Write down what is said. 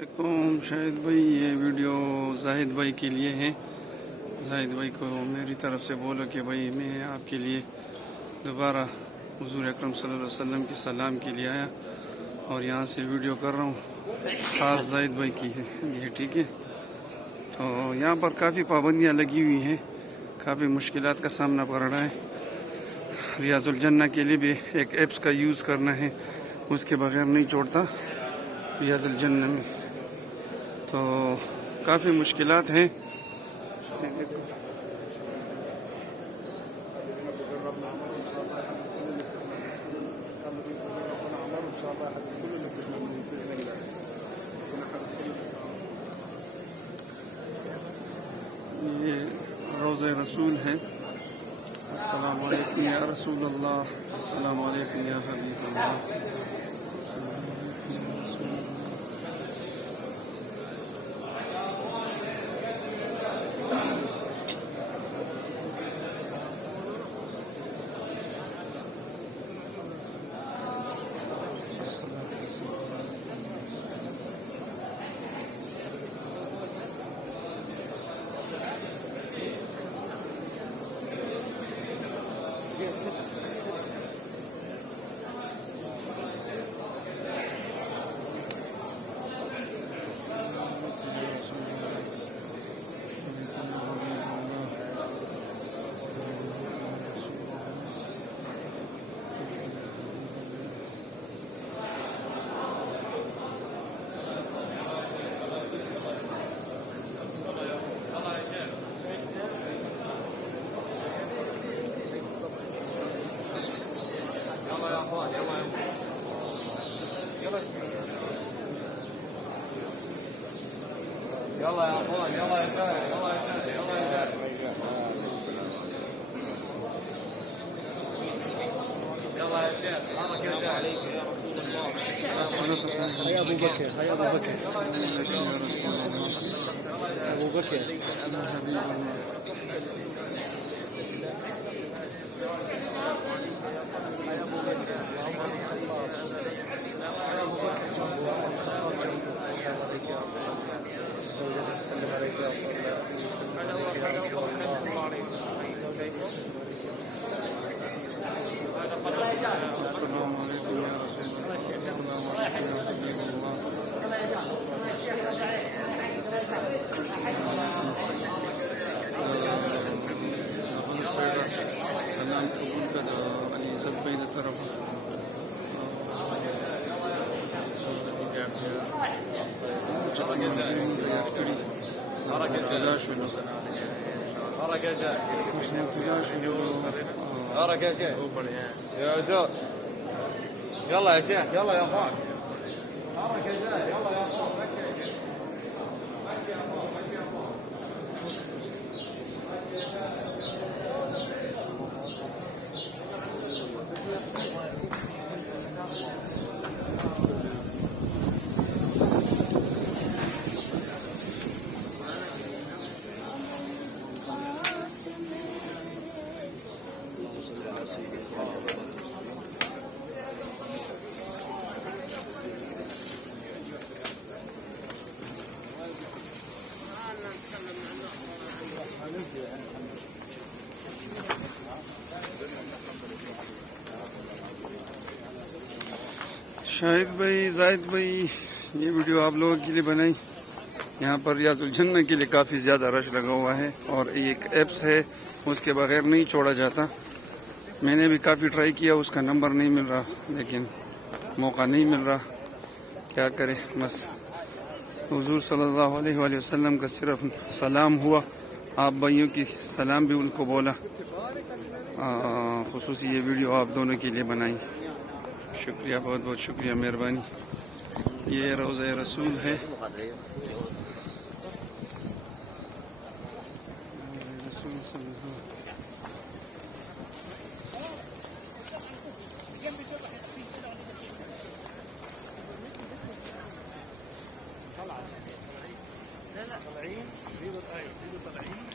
शाहिद भाई, ये वीडियो जाहिद भाई के लिए है। जाहिद भाई को मेरी तरफ से बोलो कि भाई मैं आपके लिए दोबारा हुजूर अकरम सल्लल्लाहु अलैहि वसल्लम के सलाम के लिए आया और यहाँ से वीडियो कर रहा हूँ। ख़ास जाहिद भाई की है ये, ठीक है। तो यहाँ पर काफ़ी पाबंदियाँ लगी हुई हैं, काफ़ी मुश्किलात का सामना कर रहा है। रियाजुल जन्ना के लिए भी एक ऐप्स का यूज़ करना है, उसके बगैर नहीं छोड़ता रियाजुल जन्ना में। तो काफ़ी मुश्किलात हैं। ये रोज़े रसूल है। अस्सलाम वालेकुम या रसूल अल्लाह, अस्सलाम वालेकुम या हबीब अल्लाह। يلا يا اخوان، يلا يا شارع، يلا يا شارع، يلا يا شارع، يلا يا شيخ، حرك يا شيخ عليك يا رسول الله. هيا ابو بكر، هيا ابو بكر، ابو بكر. سلم عليك يا صلى الله عليه وسلم، عليك يا رسول الله. السلام عليكم يا رسول الله، السلام عليكم يا حبيب الله. سلام قبول کا علی عزت بھائی کی طرف حرك يا شيخ، يا جو، يلا يا شيخ، يلا يا اخوان، حرك يا شيخ، يلا يا اخوان. शाहिद भाई, जाहिद भाई, ये वीडियो आप लोगों के लिए बनाई। यहाँ पर रियाजुल जन्ना के लिए काफ़ी ज़्यादा रश लगा हुआ है और एक ऐप्स है, उसके बगैर नहीं छोड़ा जाता। मैंने भी काफ़ी ट्राई किया, उसका नंबर नहीं मिल रहा, लेकिन मौका नहीं मिल रहा, क्या करें। बस हुजूर सल्लल्लाहु अलैहि वसल्लम का सिर्फ सलाम हुआ, आप भाइयों की सलाम भी उनको बोला। खुसूसी ये वीडियो आप दोनों के लिए बनाई। शुक्रिया, बहुत बहुत शुक्रिया, मेहरबानी। ये रोज़े रसूल है। طالعين، طالعين، طالعين.